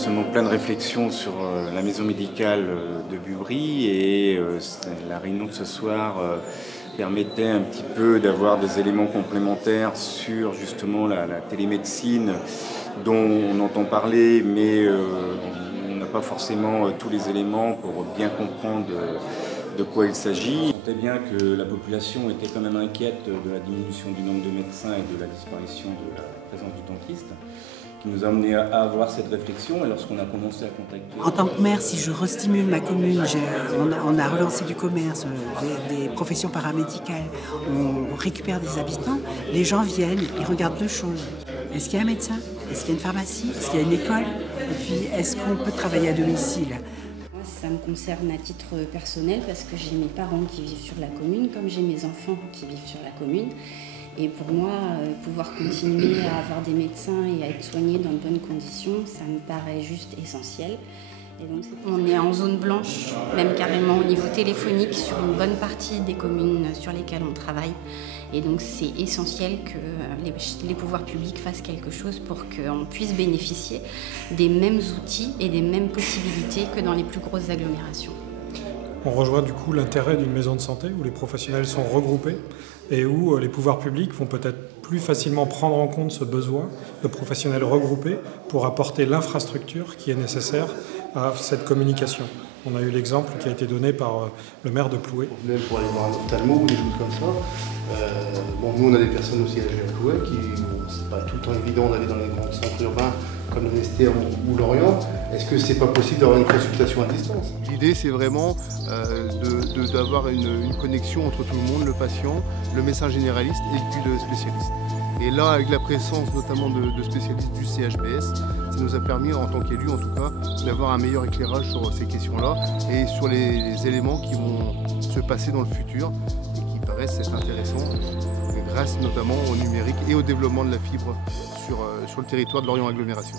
sommes en pleine réflexion sur la maison médicale de Bubry et la réunion de ce soir permettait un petit peu d'avoir des éléments complémentaires sur justement la télémédecine dont on entend parler, mais on n'a pas forcément tous les éléments pour bien comprendre de quoi il s'agit. On sentait bien que la population était quand même inquiète de la diminution du nombre de médecins et de la disparition de la présence du dentiste, qui nous a amené à avoir cette réflexion. Et lorsqu'on a commencé à contacter... En tant que maire, si je restimule ma commune, on a relancé du commerce, des professions paramédicales, on récupère des habitants, les gens viennent, ils regardent deux choses. Est-ce qu'il y a un médecin? Est-ce qu'il y a une pharmacie? Est-ce qu'il y a une école? Et puis, est-ce qu'on peut travailler à domicile? Ça me concerne à titre personnel parce que j'ai mes parents qui vivent sur la commune, comme j'ai mes enfants qui vivent sur la commune. Et pour moi, pouvoir continuer à avoir des médecins et à être soigné dans de bonnes conditions, ça me paraît juste essentiel. Et donc, on est en zone blanche, même carrément au niveau téléphonique, sur une bonne partie des communes sur lesquelles on travaille. Et donc c'est essentiel que les pouvoirs publics fassent quelque chose pour qu'on puisse bénéficier des mêmes outils et des mêmes possibilités que dans les plus grosses agglomérations. On rejoint du coup l'intérêt d'une maison de santé où les professionnels sont regroupés et où les pouvoirs publics vont peut-être plus facilement prendre en compte ce besoin de professionnels regroupés pour apporter l'infrastructure qui est nécessaire à cette communication. On a eu l'exemple qui a été donné par le maire de Plouay. Même pour aller voir un ophtalmo ou des choses comme ça. Nous on a des personnes aussi âgées à Plouay qui, c'est pas tout le temps évident d'aller dans les grands centres urbains comme le Nesté ou Lorient. Est-ce que c'est pas possible d'avoir une consultation à distance? L'idée c'est vraiment d'avoir une connexion entre tout le monde, le patient, le médecin généraliste et puis le spécialiste. Et là, avec la présence notamment de spécialistes du CHBS, ça nous a permis, en tant qu'élus en tout cas, d'avoir un meilleur éclairage sur ces questions-là et sur les éléments qui vont se passer dans le futur et qui paraissent être intéressants, grâce notamment au numérique et au développement de la fibre sur le territoire de Lorient Agglomération.